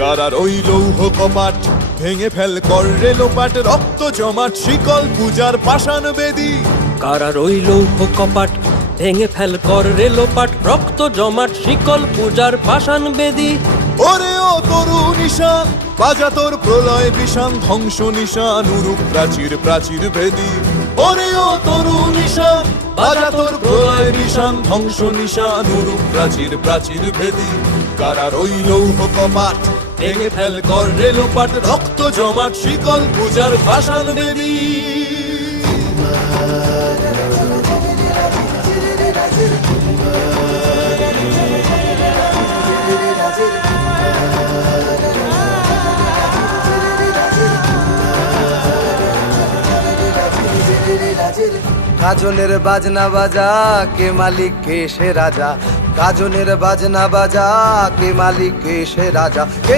কারার ওই লৌহ কপাট ভেঙে ফেল কর রে লোপাট, রক্ত জমাট শিকল পূজার পাষাণ বেদী। কারার ওই লৌহ কপাট ভেঙে ফেল কর রে লোপাট, রক্ত জমাট শিকল পূজার পাষাণ বেদী। ওরে ও তরু নিশান বাজা তোর প্রলয় বিষান, ধ্বংস নিশান উরুক প্রাচীর প্রাচীর ভেদী। ওরে ও তরু নিশান বাজা তোর প্রলয় বিষান, ধ্বংস নিশান উরুক প্রাচীর প্রাচীর ভেদী। কারার ওই লৌহ কপাট ভেঙে ফেল কর রে লোপাট, রক্ত জমাট শিকল পূজার পাষাণ বেদী। গাজনের বাজনা বাজা, কে মালিক কে সে রাজা। গাজনের বাজনা বাজা, কে মালিক কে সে রাজা। কে